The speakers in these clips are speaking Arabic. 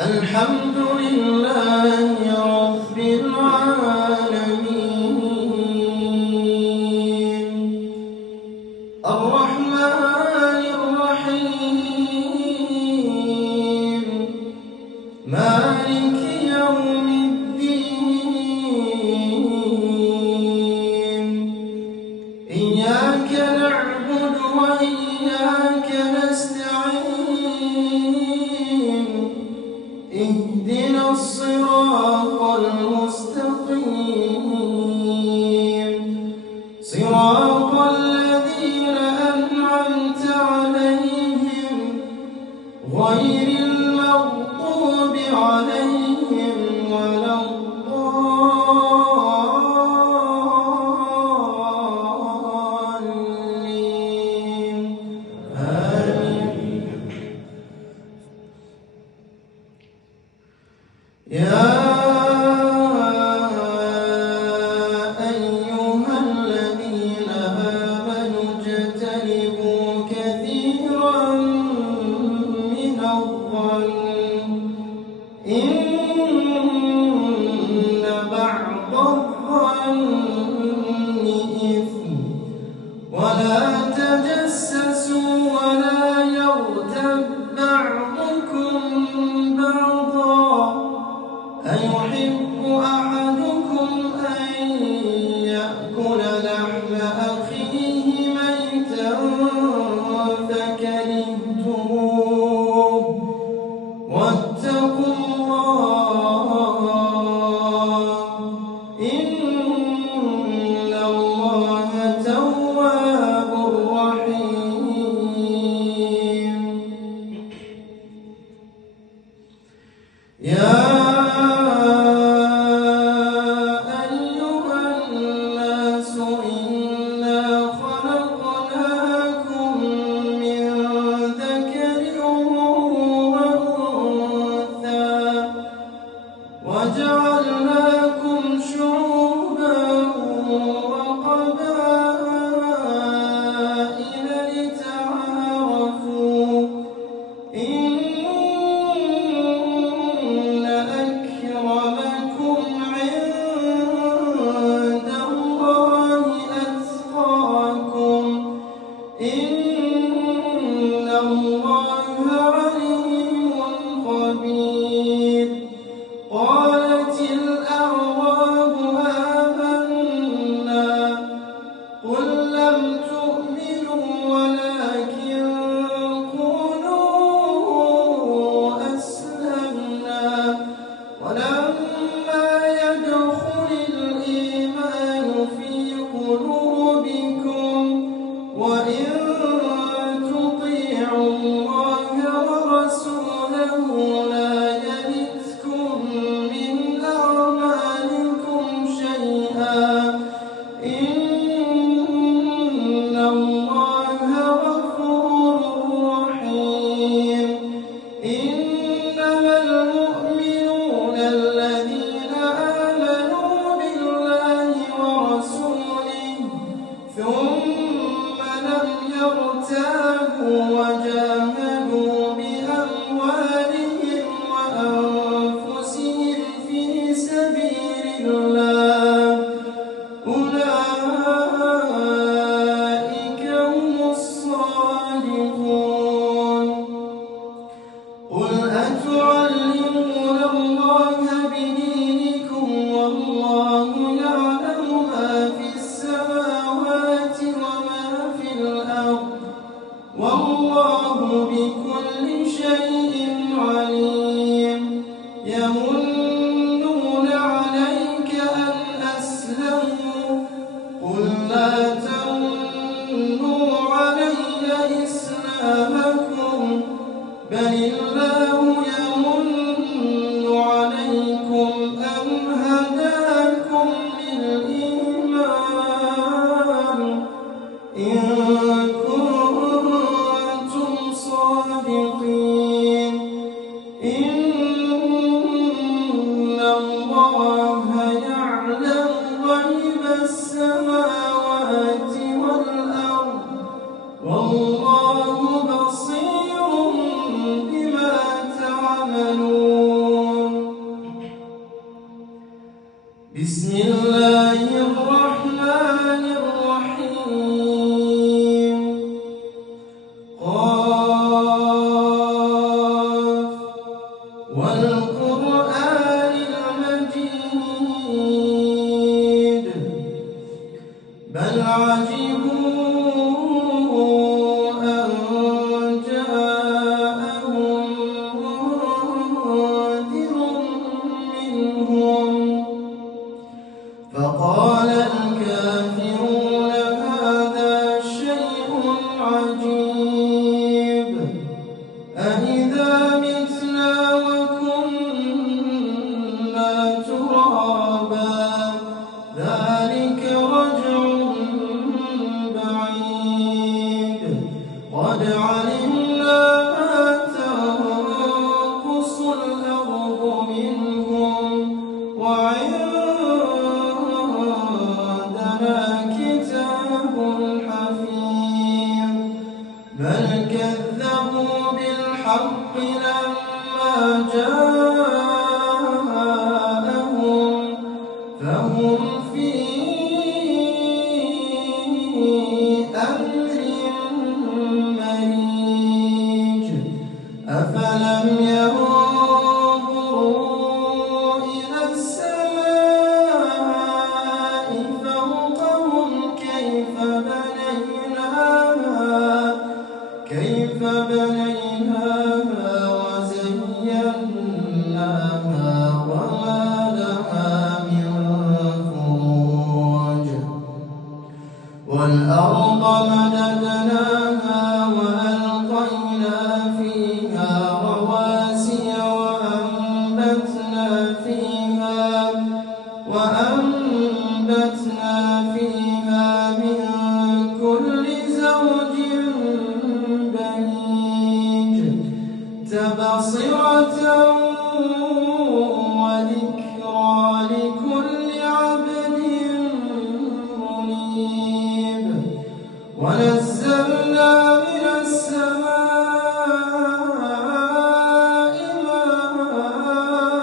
الحمد لله رب العالمين الرحمن الرحيم مالك يوم الدين إياك نعبد وإياك نستعين اهدنا الصراط المستقيم صراط الذين أنعمت عليهم غير المغضوب عليهم ولا الضالين آمين. يا أيها الذين آمنوا اجتنبوا كثيرا من الظن إن بعض الظن إثم ولا تجسسوا ولا يغتب بعضكم بعضا أيحب أحدكم أن يأكل لحم أخيه ميتا فكرهتموه واتقوا الله إن الله تواب رحيم. يا وجعلناكم شعوبا وقبائل لتعارفوا إن أكرمكم عند الله أتقاكم إن الله عليم خبير. قالت الأعراب آمنا قل لم تؤمنوا ولكن قولوا أسلمنا ولما يدخل الإيمان في قلوبكم وإن تطيعوا الله ورسوله لا يلتكم من أعمالكم شيئا إن الله غفور رحيم. إنما المؤمنون الذين آمنوا بالله ورسوله ثم لم يرتابوا وجاهدوا بأموالهم وأنفسهم في سبيل الله أولئك هم الصادقون. قل أتعلمون الله بدينكم والله يعلم ما في السماوات وما في الأرض والله بكل شيء عليم. يمنون عليك أن أسلموا قل لا تمنوا علي إسلامكم بل الله يمن عليكم أن هداكم للإيمان إن كنتم صادقين. إن الله يعلم غيب السماوات والأرض والله بصير بما تعملون. بسم الله الرحمن الرحيم قاف والقرآن المجيد بل عجبوا أن جاءهم منذر منهم فقال الكافرون هذا شيء عجيب أإذا متنا وكنا ترابا ذلك رجع بعيد قد علمنا ما تنقص الأرض منهم وعندنا كتاب حفيظ بل كذبوا بالحق لما جاءهم فهم في أمر مريج أفلم ينظروا إلى السماء فوقهم كيف بنيناها وزيناها وما لها من فروج والأرض مددناها وألقينا فيها رواسي وأنبتنا فيها من كل زوج بهيج تبصرة وذكرى لكل عبد منيب ونزلنا من السماء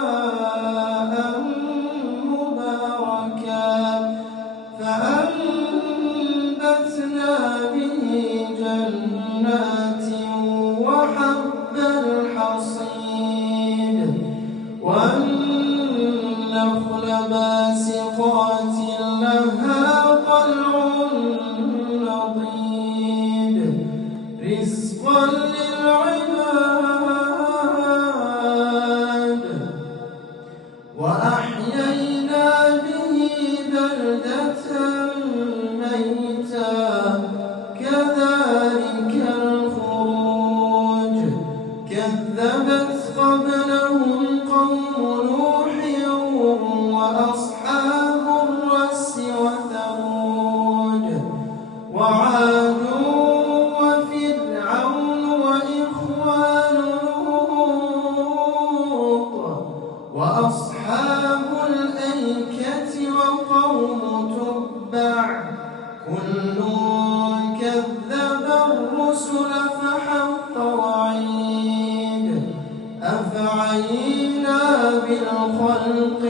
ماء مباركا فأنبتنا به جنات وحب الحصيد والنخل باسقات لها طلع نضيد رزقا للعباد وأحيينا به بلدة ميتا كذلك الخروج كذبت قبلهم قوم نوح وأصحاب الرس وثمود وعاد وفرعون وإخوان لوط وأصحاب الأيكة وقوم تبع كل كذب الرسل فحق وعيد أفعينا بالخلق